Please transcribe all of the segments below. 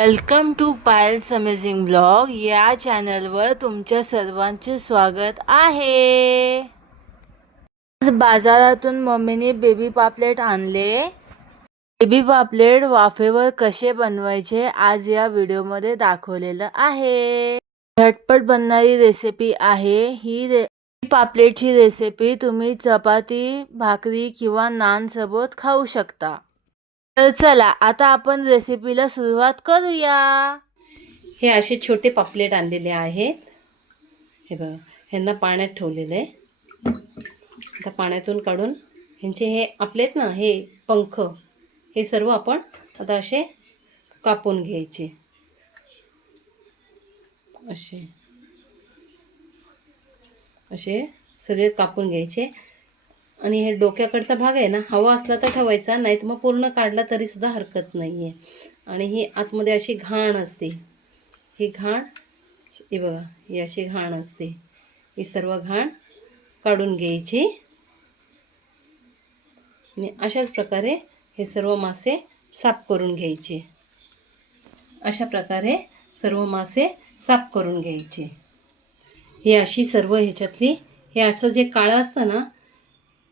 Welcome to Payal's amazing blog या चॅनलवर तुमच्या सर्वांचे स्वागत आहे. आज बाजारातून मम्मीने बेबी पापलेट आणले. बेबी पापलेट वाफेवर कसे बनवायचे आज या व्हिडिओमध्ये दाखवलेलं आहे. झटपट बनणारी रेसिपी आहे. ही रे पापलेटची रेसिपी तुम्ही चपाती भाकरी किंवा नानसोबत खाऊ शकता. तर चला आता आपण रेसिपीला सुरुवात करूया. हे असे छोटे पापलेट आणलेले आहेत. हे बघा ह्यांना पाण्यात ठेवलेलं आहे. आता पाण्यातून काढून ह्यांचे हे आपले आहेत ना हे पंख हे सर्व आपण आता असे कापून घ्यायचे. असे. असे सगळे कापून घ्यायचे. आणि हे डोक्याकडचा भाग आहे ना हवा असला तर ठेवायचा नाही तर मग पूर्ण काढला तरीसुद्धा हरकत नाही आहे आणि ही आतमध्ये अशी घाण असते. ही घाण हे बघा ही अशी घाण असते. ही सर्व घाण काढून घ्यायची. आणि अशाच प्रकारे हे सर्व मासे साफ करून घ्यायचे. अशा प्रकारे सर्व मासे साफ करून घ्यायचे. हे अशी सर्व ह्याच्यातली हे असं जे काळं असतं ना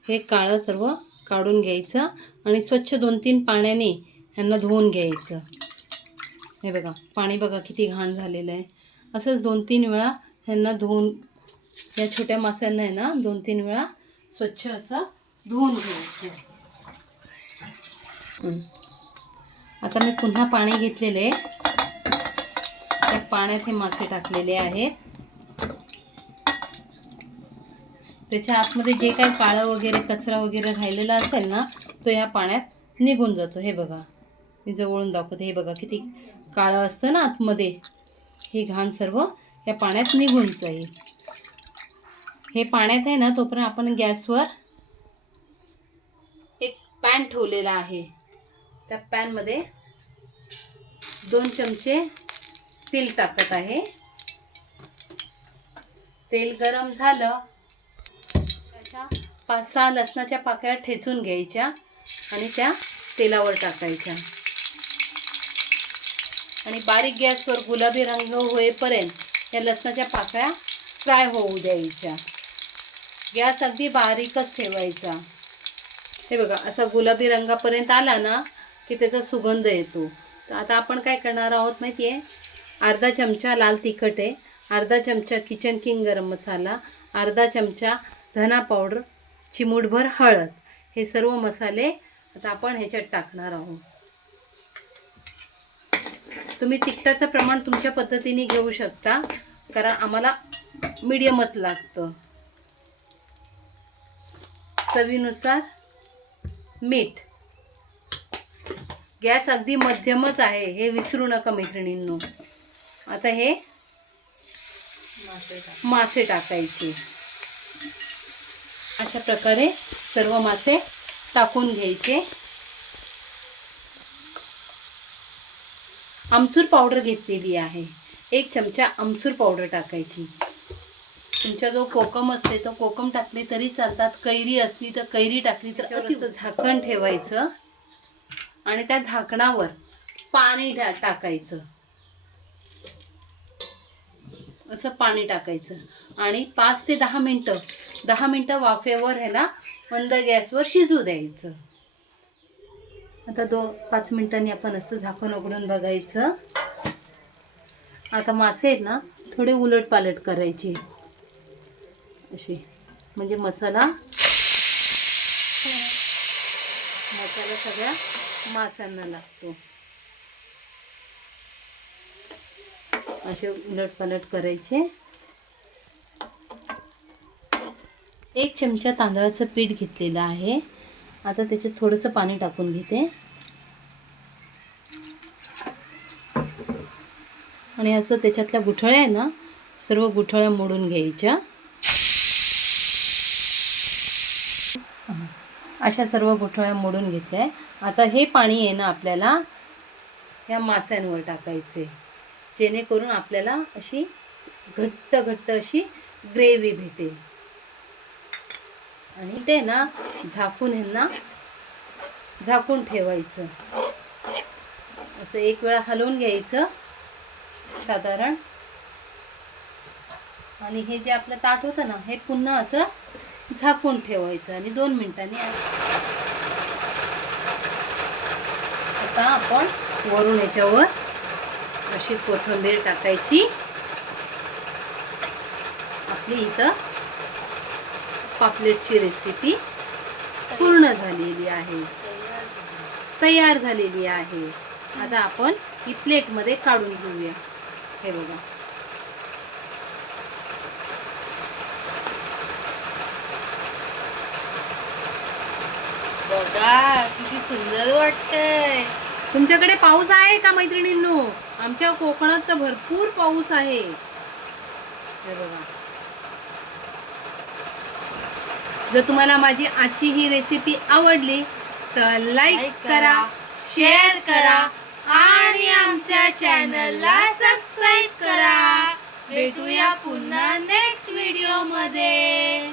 हे काळं सर्व काढून घ्यायचं आणि स्वच्छ दोन तीन पाण्याने ह्यांना धुवून घ्यायचं. हे बघा पाणी बघा किती घाण झालेलं आहे. असंच दोन तीन वेळा ह्यांना धुवून या छोट्या माशांना आहे ना दोन तीन वेळा स्वच्छ असं धुवून घ्यायचं. आता मी पुन्हा पाणी घेतलेले आहे. त्या पाण्यात हे मासे टाकलेले आहेत. त्याच्या आतमध्ये जे काही काळं वगैरे कचरा वगैरे राहिलेला असेल ना तो ह्या पाण्यात निघून जातो. हे बघा. मी जवळून दाखवते. हे बघा किती काळं असतं ना आतमध्ये. ही घाण सर्व या पाण्यात निघून जाईल. हे पाण्यात आहे ना तोपर्यंत आपण गॅसवर एक पॅन ठेवलेला आहे. त्या पॅनमध्ये दोन चमचे तेल टाकत आहे. तेल गरम झालं पाच सहा लसणाच्या पाकळ्या ठेचून घ्यायच्या आणि त्या तेलावर टाकायच्या. आणि बारीक गॅसवर गुलाबी रंग होईपर्यंत या लसणाच्या पाकळ्या फ्राय होऊ द्यायच्या. गॅस अगदी बारीकच ठेवायचा. हे बघा असा गुलाबी रंगापर्यंत आला ना की त्याचा सुगंध येतो. तर आता आपण काय करणार आहोत माहिती आहे अर्धा चमचा लाल तिखट आहे अर्धा चमचा किचन किंग गरम मसाला अर्धा चमचा धना पावडर चिमूटभर हळद हे सर्व मसाले आता आपण ह्याच्यात टाकणार आहोत. तुम्ही तिखटाचं प्रमाण तुमच्या पद्धतीने घेऊ शकता कारण आम्हाला मिडियमच लागतं. चवीनुसार मीठ. गॅस अगदी मध्यमच आहे हे विसरू नका मैत्रिणींनो. आता हे मासे टाकायचे. अशा प्रकारे सर्व मासे टाकून घ्यायचे. आमचूर पावडर घेतलेली आहे. एक चमचा आमचूर पावडर टाकायची. तुमचा जो कोकम असते तो कोकम टाकली तरी चालतात. कैरी असली तर कैरी टाकली तर झाकण ठेवायचं. आणि त्या झाकणावर पाणी टाकायचं. असं पाणी टाकायचं. आणि पाच ते दहा मिनटं दहा मिनटं वाफेवर ह्याला मंद गॅसवर शिजू द्यायचं. आता दो पाच मिनटांनी आपण असं झाकण उघडून बघायचं. आता मासे आहेत ना थोडे उलट पालट करायचे. असे म्हणजे मसाला. मसाला सगळ्या माशांना लागतो. असे उलटपालट करायचे. एक चमचा तांदळाचं पीठ घेतलेलं आहे. आता त्याच्यात थोडंसं पाणी टाकून घेते. आणि असं त्याच्यातल्या गुठळ्या आहे ना सर्व गुठळ्या मोडून घ्यायच्या. अशा सर्व गुठळ्या मोडून घेतल्या आता हे पाणी आहे ना आपल्याला या माशांवर टाकायचे. जेणेकरून आपल्याला अशी घट्ट घट्ट अशी ग्रेव्ही भेटेल. आणि ते ना झाकून ह्यांना झाकून ठेवायचं. असं एक वेळा हलवून घ्यायचं साधारण. आणि हे जे आपलं ताट होतं ना हे पुन्हा असं झाकून ठेवायचं आणि दोन मिनिटांनी आता आपण वरून याच्यावर अशी कोथिंबीर टाकायची. आपली इथं पापलेटची रेसिपी पूर्ण झालेली आहे. तयार झालेली आहे. आता आपण ही प्लेटमध्ये काढून घेऊया. हे बघा. बघा किती सुंदर वाटतंय. तुमच्याकडे पाऊस आहे का मैत्रिणींनो? आमच्या कोकणात तर भरपूर पाऊस आहे. बघा. जर तुम्हाला माझी आजची ही रेसिपी आवडली तर लाईक करा शेअर करा आणि आमच्या चॅनलला सबस्क्राईब करा. भेटूया पुन्हा नेक्स्ट व्हिडिओमध्ये.